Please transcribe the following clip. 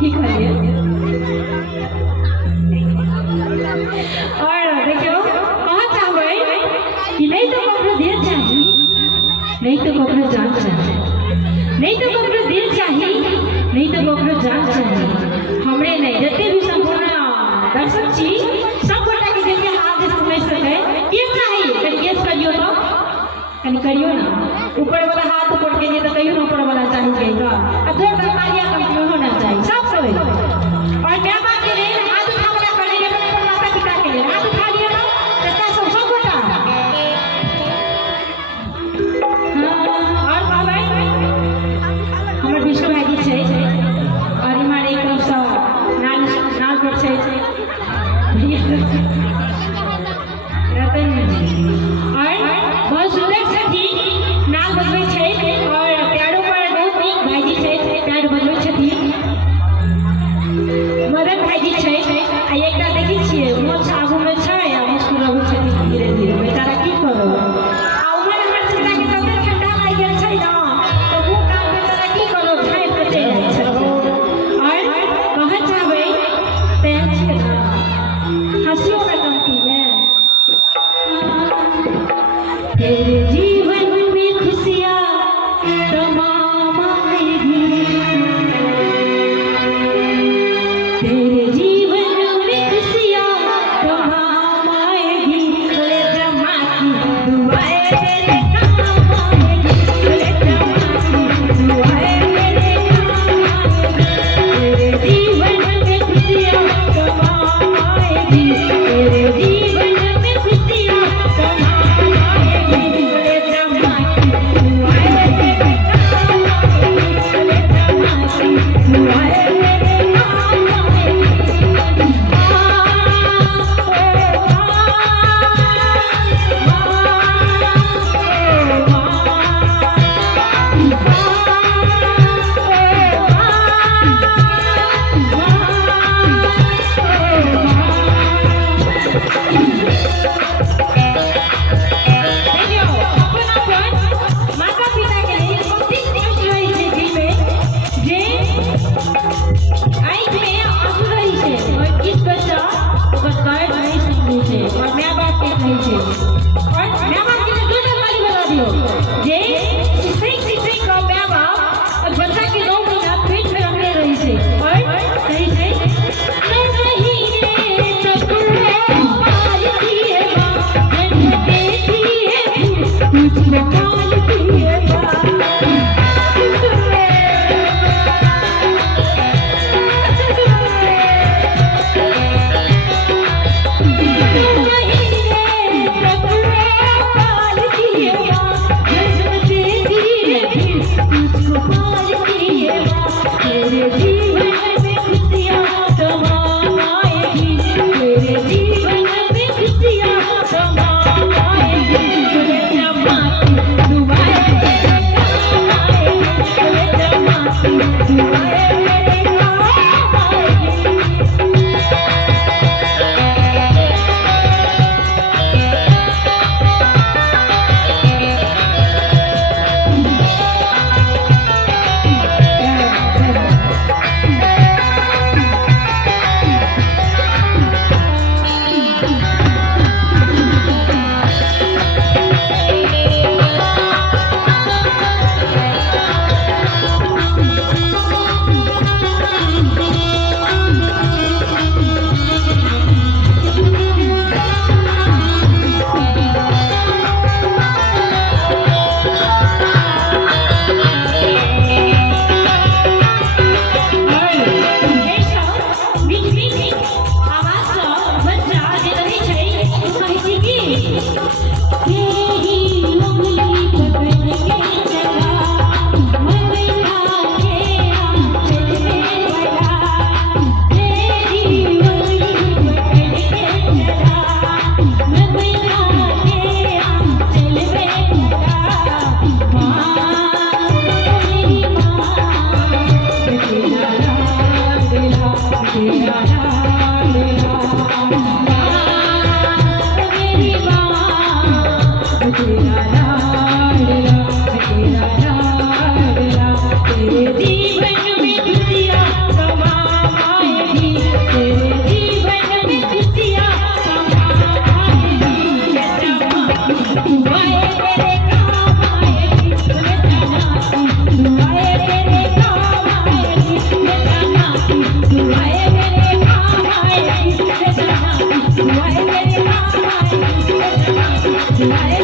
ठीक है और देखियो कहाँ चाहबै कि नहीं तो ककरो देर चाही नहीं तो ककरो जान चाही नहीं तो ककरो देर चाही नहीं तो ककरो जान चाही हमरे नहीं जते भी संपूर्ण दर्शक छी सब गोटा के देखे हाथ सुनै सके के चाही कनि गेस करियो तो कनि करियो ना ऊपर वाला हाथ ऊपर के जे तो कहियो ना ऊपर वाला चाही कहिगा आ जोर से तालियां कम होना चाहिए सब कोई और क्या बात है हाथ उठा वाला करे के माता पिता के लिए हाथ उठा लियो ना चाचा सब गोटा और कहबै हमर विष्णु भाई जी छै और हमारे एक तरफ से नाल पर छै रतन और बहुत सुंदर छथि नाल बजबै छै और प्यारो पर बहुत नीक भाईजी छै प्यार बजबै छथि मदन भाईजी छै आ एकटा देखै छियै मोछ आगू में छै आ मुस्कुराबै छथि धीरे धीरे बेचारा की करो आ उमर हमर चिता के तते ठंडा लागि गेल छै ना तो मुंह कान बेचारा की करो खाए पे चलि जाइ छै और कहत चाहबै पैर छै ना हंसियो का कमती है तेरे जीवन में खुशियाँ तमाम आएगी तेरे जीवन में खुशियाँ तमाम आएगी बोले जमा की दुआएं तेरे काम आएगी बोले जमा की दुआएं तेरे काम आएगी तेरे जीवन में खुशियाँ तमाम आएगी तेरे जीवन में खुशियाँ तमाम आएगी बोले जमा की दुआएं तेरे काम आएगी बोले जमा की दुआएं तेरे काम माता पिता के लिए बहुत कष्ट रही है दिल में जे आँख में आंसू रही है और किस बच्चा ओकर दर्द नहीं समझे छै और माय बाप के कहै छै और माय बाप के दो वाली बता दियो जे शिक्षक का माय बाप और बच्चा के 9 महीना पेट में रखले रही है और कहै छै नहीं रे सपने पालती है मां जन्म देती है तुझको पालती है तेरे जीवन में खुशियाँ तमाम आएगी तेरे जीवन में खुशियाँ तमाम आएगी बोले जमा की दुआएं तेरे काम आएगी बोले जमा की दुआएं तेरे काम आएगी तेरे जीवन में खुशियाँ समा हाय